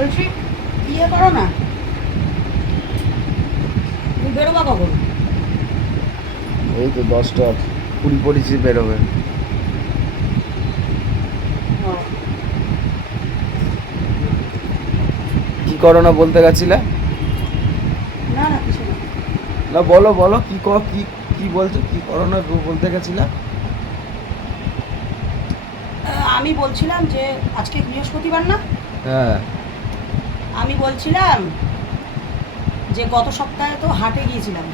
বলছি ইয়ে করো না। তুমি বেরোবা কখন? এই তো দশটা কুড়ি পঁচিশে বেরোবে। কি করো না বলতে গেছিলে? না বলো বলো কি কর কি কি বলছো কি করো না বলতে গেছিলে? আমি বলছিলাম যে আজকে বৃহস্পতিবার না? হ্যাঁ। আমি বলছিলাম যে গত সপ্তাহে তো হাটে গিয়েছিলাম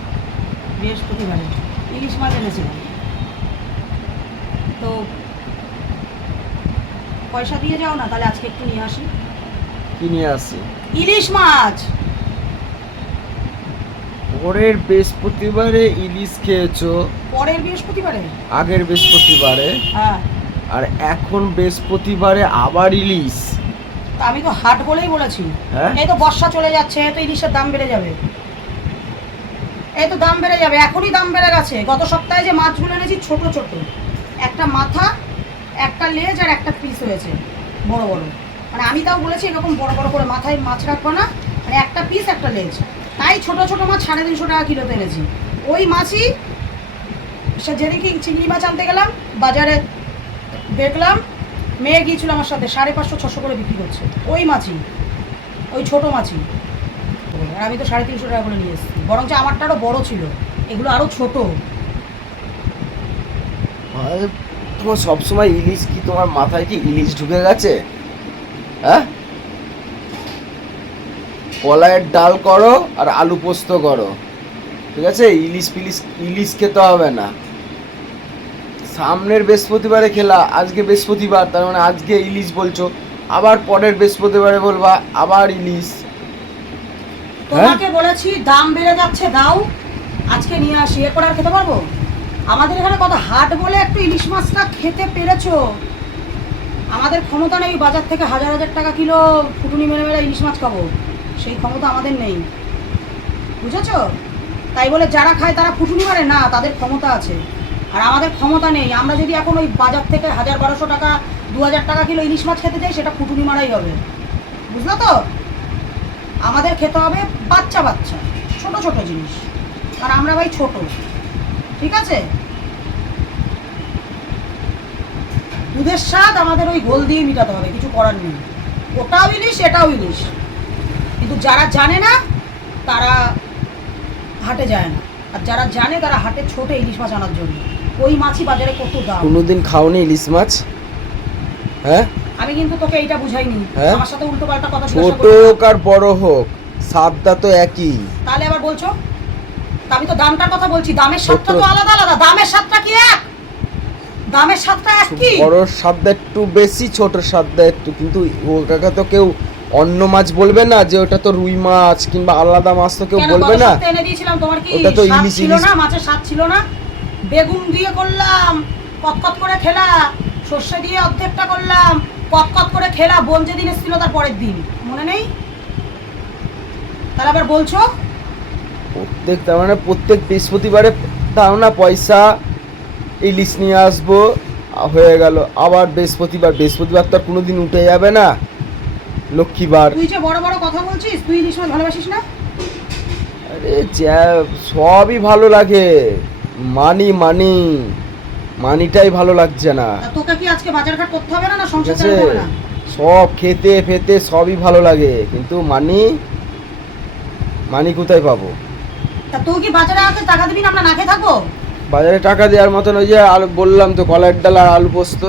বৃহস্পতিবারে ইলিশ মাছ এনেছিলাম। তো পয়সা দিয়ে যাও না তাহলে আজকে একটু নিয়ে আসি। কি নিয়ে আসছি ইলিশ মাছ! পরের বৃহস্পতিবারে ইলিশ খেয়েছো? পরের বৃহস্পতিবারে? আগের বৃহস্পতিবারে? হ্যাঁ। আর এখন বৃহস্পতিবারে আবার ইলিশ? আমি তো হাট বলেই বলেছি। হ্যাঁ? এই তো বর্ষা চলে যাচ্ছে এই তো ইলিশের দাম বেড়ে যাবে। এই তো দাম বেড়ে যাবে এখনই দাম বেড়ে গেছে। গত সপ্তাহে যে মাছগুলো এনেছি ছোট ছোট। একটা মাথা একটা লেজ আর একটা পিস হয়েছে বড় বড়। মানে আমি তাও বলেছি এরকম বড় বড় করে মাথায় মাছ রাখব না মানে একটা পিস একটা লেজ। তাই ছোট ছোট মাছ সাড়ে তিনশো টাকা কিলোতে এনেছি। ওই মাছই সে যেদিকে চিংড়ি মাছ আনতে গেলাম বাজারে দেখলাম মেয়ে গিয়েছিল আমার সাথে সাড়ে পাঁচশো ছশো করে বিক্রি করছে। ওই মাছই ওই ছোট মাছই। আর আমি তো সাড়ে তিনশো টাকা করে নিয়ে এসেছি। বরঞ্চ আমারটা আরও বড় ছিল এগুলো আরও ছোট। আরে, তোমার সবসময় ইলিশ কি তোমার মাথায় কি ইলিশ ঢুকে গেছে? হ্যাঁ? কলাইয়ের ডাল করো আর আলু পোস্ত করো। ঠিক আছে? ইলিশ পিলিশ ইলিশ খেতে হবে না। সামনের বৃহস্পতিবারে খেলা আজকে বৃহস্পতিবার তার মানে আজকে ইলিশ বলছো। আবার পরের বৃহস্পতিবারে বলবা আবার ইলিশ। হ্যাঁ? তোমাকে বলেছি দাম বেড়ে যাচ্ছে দাও। আজকে নিয়ে আসি এরপর আর খেতে পারব? আমাদের এখানে কত হাট বলে একটু ইলিশ মাছটা খেতে পেরেছ? আমাদের ক্ষমতা নেই বাজার থেকে হাজার হাজার টাকা কিলো ফুটুনি মেরে মেরে ইলিশ মাছ খাব। সেই ক্ষমতা আমাদের নেই। বুঝেছ? তাই বলে যারা খায় তারা ফুটুনি মারে? না তাদের ক্ষমতা আছে। আর আমাদের ক্ষমতা নেই। আমরা যদি এখন ওই বাজার থেকে হাজার বারোশো টাকা, দু হাজার টাকা কিলো ইলিশ মাছ খেতে যাই সেটা ফুটুনি মারাই হবে। বুঝলো তো? আমাদের খেতে হবে বাচ্চা বাচ্চা, ছোট ছোট জিনিস। আর আমরা ভাই ছোট, ঠিক আছে? দুধের স্বাদ আমাদের ওই গোল দিয়ে মিটাতে হবে, কিছু করার নেই। ওটাও ইলিশ, এটাও ইলিশ। কিন্তু যারা জানে না, তারা হাটে যায় না। আর যারা জানে, তারা হাটে ছোট ইলিশ মাছ আনার জন্য। ওই মাছই বাজারে কত দাম? কোনোদিন খাওনি ইলিশ মাছ? হ্যাঁ? আমি কিন্তু তোকে এইটা বুঝাইনি। হ্যাঁ? আমার সাথে উল্টো পাল্টা কথা ছোট হোক আর বড় হোক স্বাদটা তো একই। তাহলে আবার বলছো? আমি তো দামটার কথা বলছি দামের স্বাদটা তো আলাদা আলাদা। দামের স্বাদটা কি এক? দামের স্বাদটা বড় স্বাদটা একটু বেশি ছোট স্বাদটা একটু। কিন্তু ওটাকে তো কেউ অন্য মাছ বলবে না যে ওটা তো রুই মাছ কিংবা আলাদা মাছ তো কেউ বলবে না? এনে দিয়েছিলাম তোমার কি ওটা তো ইলিশ- ছিল না? মাছের স্বাদ ছিল না? বেগুন দিয়ে করলাম কতকত করে খেলা সর্ষে দিয়ে অর্ধেকটা করলাম কতকত করে খেলা বোন যেদিন এসেছিল তার পরের দিন। মনে নেই? তাহলে আবার বলছো? প্রত্যেক তার মানে প্রত্যেক বৃহস্পতিবারে দাও না পয়সা ইলিশ নিয়ে আসব হয়ে গেল। আবার বৃহস্পতিবার বৃহস্পতিবার তো আর কোনোদিন উঠে যাবে না। লক্ষ্মীবার। তুই যে বড় বড় কথা বলছিস তুই ইলিশ মাছ ভালোবাসিস না? আরে যা- সবই ভালো লাগে। মানি মানি। মানিটাই ভালো লাগছে না। তোকে কি আজকে বাজারঘাট করতে হবে না না সংসার চালাতে হবে না? সব খেতে ফেতে সবই ভালো লাগে কিন্তু মানি মানি কোথায় পাবো? তা তুই কি বাজারে আগে টাকা দিবি না আমরা না খেয়ে থাকব? বাজারে টাকা দেওয়ার মতন ওই যে আলু বললাম তো কলার ডাল আর আলু পোস্ত।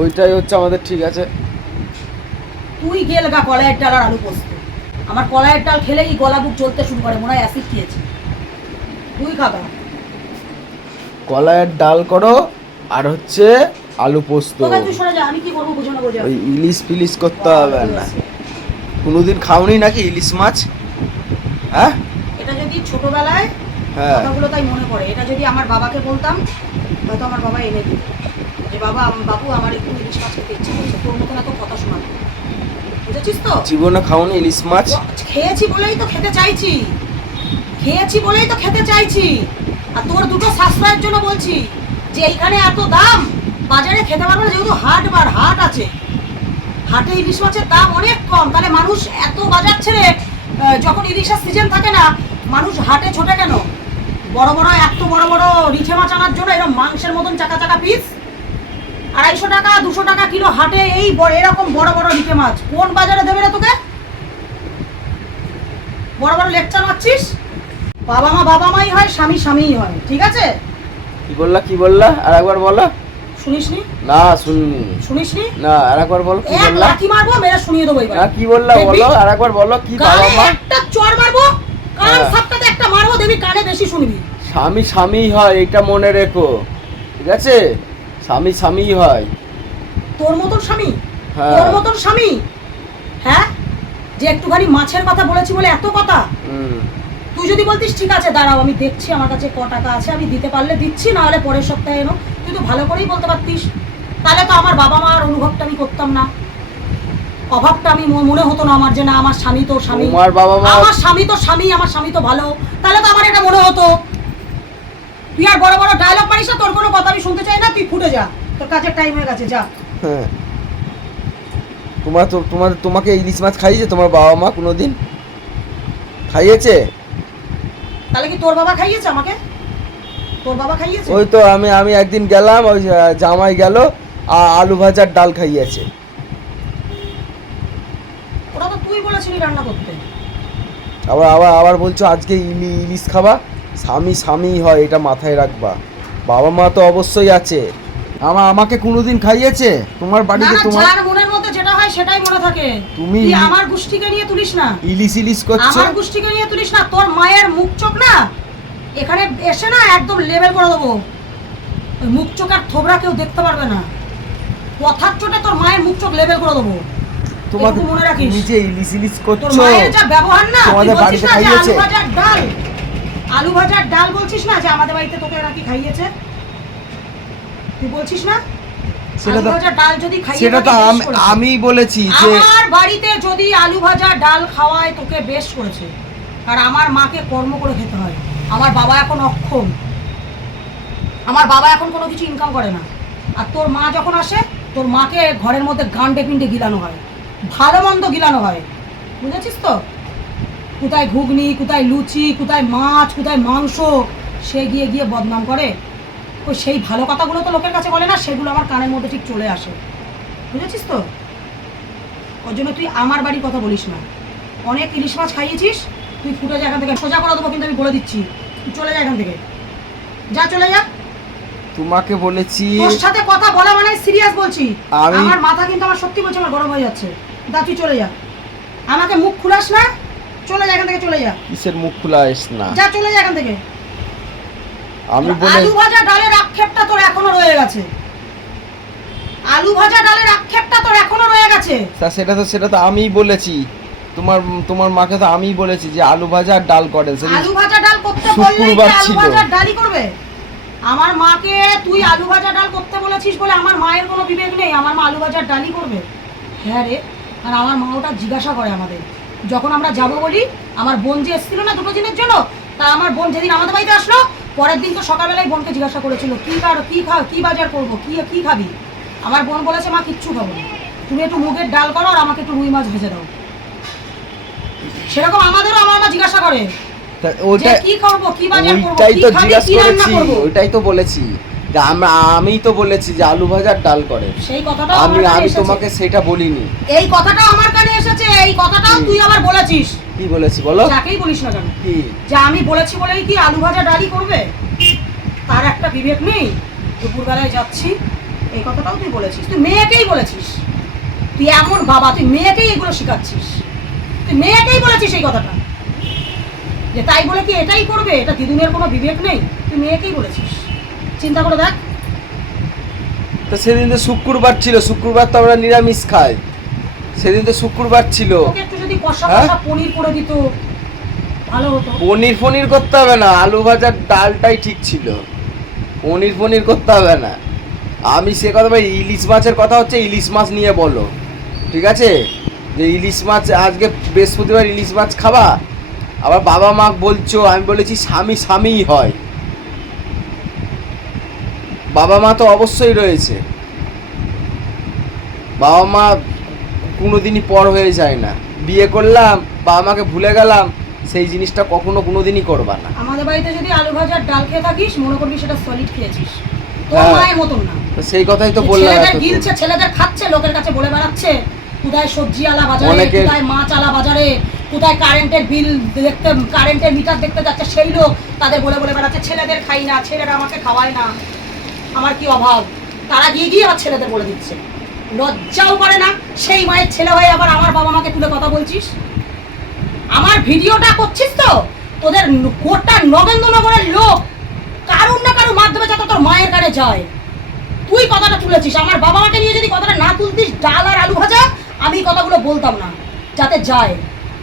ওইটাই হচ্ছে আমাদের ঠিক আছে। তুই গেল গা কলাইয়ের ডাল আর আলু পোস্ত। আমার কলাইয়ের ডাল খেলেই গলা বুক চলতে শুরু করে মনে হয় অ্যাসিড খেয়েছি। তুই খাবা কলাইয়ের ডাল করো আর হচ্ছে আলু পোস্ত। ওই ইলিশ ফিলিশ করতে হবে না। কোনোদিন খাওনি নাকি ইলিশ মাছ? হ্যাঁ? এটা যদি ছোটবেলায় হ্যাঁ। কথাগুলো তাই মনে পড়ে। এটা যদি আমার বাবাকে বলতাম হয়তো আমার বাবা এনে দিত। যে বাবা বাবু আমার একটু ইলিশ মাছ খেতে ইচ্ছে করছে তোর মতন এত কথা শোনাতো বুঝেছিস তো? জীবনে খাওনি ইলিশ মাছ? খেয়েছি বলেই তো খেতে চাইছি। খেয়েছি বলেই তো খেতে চাইছি। আর তোর দুটো সাশ্রয়ের জন্য বলছি যে এইখানে এত দাম, বাজারে খেতে পারব না, যেহেতু হাট বার, হাট আছে। হাটে ইলিশ মাছের দাম অনেক কম, তাহলে মানুষ এত বাজার ছেড়ে যখন ইলিশের সিজন থাকে না, মানুষ হাটে ছোটে কেন? বড় বড় এত বড় বড় রিঠে মাছ আনার জন্য এরকম মাংসের মতন চাকা চাকা পিস আড়াইশো টাকা, দুশো টাকা কিলো হাটে এই এরকম বড় বড় রিঠে মাছ। কোন বাজারে দেবে রে তোকে? বড় বড় লেকচার মারছিস? বাবা মা বাবা মাই হয় স্বামী স্বামীই হয় ঠিক আছে? কি বললা কি বললা? আর একবার বলো। শুনিসনি? না শুনিনি। শুনিসনি? না আর একবার বলো কি এক বললা? লাথি মারবো মেরে শুনিয়ে দেবো এবার। না কি বললা দেখবি? বলো আর একবার বলো কি বাবা কানে মা একটা চড় মারবো কান হ্যাঁ। সাপটাতে একটা মারবো দেবি কানে বেশি শুনবি। স্বামী স্বামী হয় এটা মনে রেখো ঠিক আছে? স্বামী স্বামী হয়। তোর মতন স্বামী? হ্যাঁ। তোর মতন স্বামী? হ্যাঁ? যে একটুখানি মাছের কথা বলেছি বলে এত কথা? হুম। তুই যদি বলতিস ঠিক আছে দাঁড়াও আমি দেখছি আমার কাছে ক টাকা আছে আমি দিতে পারলে দিচ্ছি না হলে পরের সপ্তাহে এনো। তুই তো ভালো করেই বলতে পারতিস। তাহলে তো আমার বাবা মার অনুভবটা আমি করতাম না। অভাবটা আমি মনে হতো না আমার যে না আমার স্বামী তো স্বামী। তোমার বাবা মা আমার স্বামী তো স্বামী আমার স্বামী তো ভালো। তাহলে তো আমার এটা মনে হতো। তুই আর বড় বড় ডায়লগ পারিস না তোর কোনো কথা আমি শুনতে চাই না তুই ফুটে যা। তোর কাজের টাইম হয়ে গেছে যা। হ্যাঁ। তোমার তো তোমার তোমাকে ইলিশ মাছ খাইয়েছে তোমার বাবা মা কোনোদিন? খাইয়েছে? তাহলে কি তোর বাবা খাইয়েছে আমাকে? তোর বাবা খাইয়েছে? ওই তো আমি আমি একদিন গেলাম ওই জামাই গেল আলু ভাজার ডাল খাইয়েছে। ওটা তো তুই বলেছিলি রান্না করতে। আবার আবার আবার বলছো আজকে ইলি ইলিশ খাবা? স্বামী স্বামী হয় এটা মাথায় রাখবা। বাবা মা তো অবশ্যই আছে। আমা আমাকে কোনোদিন খাইয়েছে? তোমার বাড়িতে তোমার যেটা হয় সেটাই মনে থাকে। তুমি- আমার গোষ্ঠীকে নিয়ে তুলিস না। ইলিশ ইলিশ করছ? আমার গোষ্ঠীকে নিয়ে তুলিস না। তোর মায়ের মুখ চোখ না। এখানে এসে না একদম লেভেল করে দেবো। মুখ চোখ আর থোবরা কেউ দেখতে পারবে না। কথার চোটে তোর মায়ের মুখ চোখ লেভেল করে দেবো। তোমাকে মনে রাখিস। যে ইলিশ ইলিশ তোর মায়ের যা ব্যবহার না তোমাদের বাড়িতে খাইয়েছে? আলু ভাজার ডাল। আলু ভাজার ডাল বলছিস না যে আমাদের বাড়িতে তোকে এরা কি খাইয়েছে? তুই বলছিস না? সেটা তো ডাল যদি সেটা। আমি বলেছি যে আমার বাড়িতে যদি আলু ভাজা ডাল খাওয়ায় তোকে বেশ করেছে। আর আমার মাকে কর্ম করে খেতে হয়। আমার বাবা এখন অক্ষম। আমার বাবা এখন কোনো কিছু ইনকাম করে না। আর তোর মা যখন আসে তোর মাকে ঘরের মধ্যে গান্ডে পিন্ডে গিলানো হয়। ভালো মন্দ গিলানো হয়। বুঝেছিস তো? কোথায় ঘুগনি কোথায় লুচি কোথায় মাছ কোথায় মাংস সে গিয়ে গিয়ে বদনাম করে। ওই সেই ভালো কথাগুলো তো লোকের কাছে বলে না সেগুলো আমার কানের মধ্যে ঠিক চলে আসে। বুঝেছিস তো? ওর জন্য তুই আমার বাড়ির কথা বলিস না। অনেক ইলিশ মাছ খাইয়েছিস তুই ফুটে যা এখান থেকে। সোজা করে দেবো কিন্তু আমি বলে দিচ্ছি। তুই চলে যা এখান থেকে। যা চলে যা। তোমাকে বলেছি তোর সাথে কথা বলা মানে সিরিয়াস বলছি। আমার মাথা কিন্তু আমার সত্যি বলছে আমার গরম হয়ে যাচ্ছে। দা তুই চলে যা। আমাকে মুখ খুলাস না চলে যা এখান থেকে চলে যা। কিসের মুখ খুলাস না? যা চলে যা এখান থেকে। আমি বলে আলু ভাজা ডালের আক্ষেপটা তোর এখনও রয়ে গেছে। আলু ভাজা ডালের আক্ষেপটা তোর এখনও রয়ে গেছে। তা সেটা তো সেটা তো আমিই বলেছি। তোমার তোমার মাকে তো আমিই বলেছি যে আলু ভাজা আর ডাল করেন আলু ভাজা ডাল করতে বললেই কি আলু ভাজা ডালই করবে? আমার মাকে তুই আলু ভাজা ডাল করতে বলেছিস বলে আমার মায়ের কোনো বিবেক নেই। আমার মা আলু ভাজার ডালই করবে। হ্যাঁ রে আর আমার মা ওটা জিজ্ঞাসা করে আমাদের। যখন আমরা যাব বলি আমার বোন যে এসেছিল না দুটো দিনের জন্য তা আমার বোন যেদিন আমাদের বাড়িতে আসলো পরের দিন তো সকালবেলায় বোনকে জিজ্ঞাসা করেছিল কি কার কি খা কি বাজার করব কি কি খাবি? আমার বোন বলেছে মা কিচ্ছু খাব না। তুমি একটু মুগের ডাল করো আর আমাকে একটু রুই মাছ ভেজে দাও। সেরকম আমাদেরও আমার মা জিজ্ঞাসা করে ওটা কি করব কি বাজার করব ওইটাই তো জিজ্ঞাসা করেছি ওইটাই তো বলেছি। যে আমরা আমি তো বলেছি যে আলু ভাজা আর ডাল করে। সেই কথাটা আমি আমি তোমাকে সেটা বলিনি। এই কথাটা আমার কানে এসেছে এই কথাটাও। তুই আবার বলেছিস। কি বলেছি বলো? যাকেই বলিস না কেন? কি? যে আমি বলেছি বলেই কি আলু ভাজা ডালি করবে? তার একটা বিবেক নেই? দুপুরবেলায় যাচ্ছি। এই কথাটাও তুই বলেছিস। তুই মেয়েকেই বলেছিস। তুই এমন বাবা তুই মেয়েকেই এগুলো শেখাচ্ছিস। তুই মেয়েকেই বলেছিস এই কথাটা। যে তাই বলে কি এটাই করবে? এটা দিদুনের কোনো বিবেক নেই? তুই মেয়েকেই বলেছিস। চিন্তা করে দেখ। তো সেদিন তো শুক্রবার ছিল। শুক্রবার তো আমরা নিরামিষ খাই। সেদিন তো শুক্রবার ছিল। যদি কষা হ্যাঁ? কষা পনির করে দিত ভালো হতো। পনির ফনির করতে হবে না আলু ভাজার ডালটাই ঠিক ছিল। পনির ফনির করতে হবে না। আমি সে কথা বলি ইলিশ মাছের কথা হচ্ছে ইলিশ মাছ নিয়ে বলো ঠিক আছে? যে ইলিশ মাছ আজকে বৃহস্পতিবার ইলিশ মাছ খাবা? আবার বাবা মা বলছো আমি বলেছি স্বামী স্বামীই হয়। বাবা মা তো অবশ্যই রয়েছে। বাবা মা কোনোদিনই পর হয়ে যায় না। বিয়ে করলাম বাবা মাকে ভুলে গেলাম সেই জিনিসটা কখনো কোনোদিনই করবা না। আমাদের বাড়িতে যদি আলু ভাজার ডাল খেয়ে থাকিস মনে করবি সেটা সলিড খেয়েছিস। তোর হ্যাঁ। মায়ের মতন না। সেই কথাই তো বললাম ছেলেদের। গিলছে ছেলেদের খাচ্ছে লোকের কাছে বলে বেড়াচ্ছে কোথায় সবজি আলা বাজারে কোথায় মাছ আলা বাজারে কোথায় কারেন্টের বিল দেখতে কারেন্টের মিটার দেখতে যাচ্ছে সেই লোক তাদের বলে বলে বেড়াচ্ছে ছেলেদের খাই না ছেলেরা আমাকে খাওয়ায় না। আমার কি অভাব? তারা গিয়ে গিয়ে আমার ছেলেদের বলে দিচ্ছে। লজ্জাও করে না। সেই মায়ের ছেলে হয়ে আবার আমার বাবা মাকে তুলে কথা বলছিস? আমার ভিডিওটা করছিস তো? তোদের গোটা নগেন্দ্রনগরের লোক কারুর না কারুর মাধ্যমে যাতে তোর মায়ের কানে যায়। তুই কথাটা তুলেছিস। আমার বাবা মাকে নিয়ে যদি কথাটা না তুলতিস ডাল আর আলু ভাজা আমি কথাগুলো বলতাম না। যাতে যায়।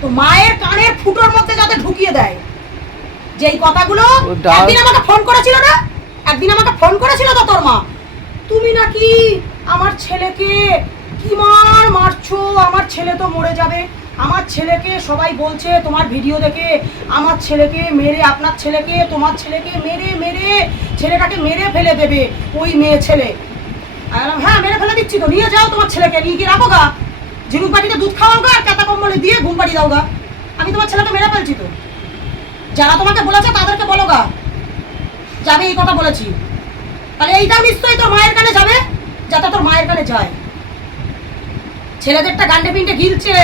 তো মায়ের কানের ফুটোর মধ্যে যাতে ঢুকিয়ে দেয়। যে এই কথাগুলো একদিন আমাকে ফোন করেছিল না? একদিন আমাকে ফোন করেছিল তো তোর মা। তুমি নাকি আমার ছেলেকে কি মার মারছো? আমার ছেলে তো মরে যাবে। আমার ছেলেকে সবাই বলছে, তোমার ভিডিও দেখে আমার ছেলেকে মেরে, আপনার ছেলেকে, তোমার ছেলেকে মেরে মেরে, ছেলেটাকে মেরে ফেলে দেবে ওই মেয়ে ছেলে। হ্যাঁ মেরে ফেলে দিচ্ছি তো, নিয়ে যাও তোমার ছেলেকে, নিয়ে গিয়ে রাখো গা। ঝিনুক বাটিতে দুধ খাওয়াও গা, আর কাতা কম্বলে দিয়ে ঘুম পাড়ি দাও গা। আমি তোমার ছেলেকে মেরে ফেলছি তো। যারা তোমাকে বলেছে, তাদেরকে বলো গা। যাবে এই কথা বলেছি। তাহলে এইটা নিশ্চয়ই তোর মায়ের কানে যাবে? যাতে তোর মায়ের কানে যায়। ছেলেদেরটা গান্ডে পিন্ডে গিলছে,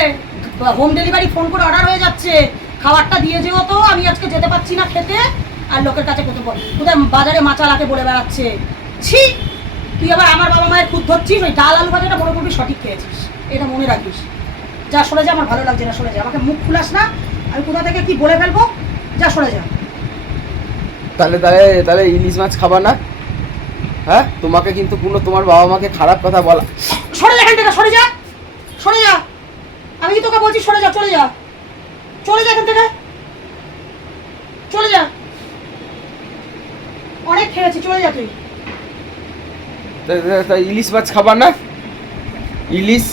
হোম ডেলিভারি ফোন করে অর্ডার হয়ে যাচ্ছে, খাবারটা দিয়ে যেও তো, আমি আজকে যেতে পারছি না খেতে, আর লোকের কাছে কোথাও কোথায় বাজারে মাচালাকে বলে বেড়াচ্ছে। ছি, তুই আবার আমার বাবা মায়ের খুদ ধরছিস? ওই ডাল আলু ভাজাটা মনে করবি, সঠিক খেয়েছিস। এটা মনে রাখিস। যা সরে যা, আমার ভালো লাগছে না সরে যা। আমাকে মুখ খুলাস না, আমি কোথা থেকে কি বলে ফেলব? যা সরে যা। তাহলে তাহলে তাহলে ইলিশ মাছ খাবা না? হ্যাঁ? তোমাকে কিন্তু কোনো তোমার বাবা মাকে খারাপ কথা বলা। সরে যা এখান থেকে সরে যা। সরে যা। আমি কি তোকে বলছি সরে যা চলে যা। চলে যা এখান থেকে। চলে যা। অনেক খেয়েছি চলে যা তুই। ইলিশ মাছ খাবার না? ইলিশ?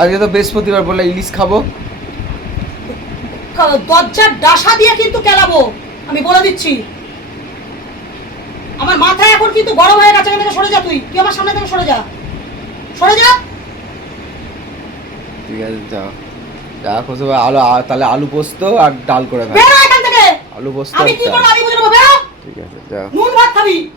আজকে তো বৃহস্পতিবার বললে ইলিশ খাব। দরজার ডাসা দিয়ে কিন্তু কেলাবো। আমি বলে দিচ্ছি। কিন্তু হয়ে গেছে এখান থেকে সরে যা তুই? তুই আমার সামনে থেকে সরে যা। সরে যা। ঠিক আছে যা। যা খুশি আলু আ- তাহলে আলু পোস্ত আর ডাল করে খাও বেরো এখান থেকে। আলু পোস্ত আমি কি করব? আমি বুঝব বেরো। ঠিক আছে যা। নুন ভাত খাবি।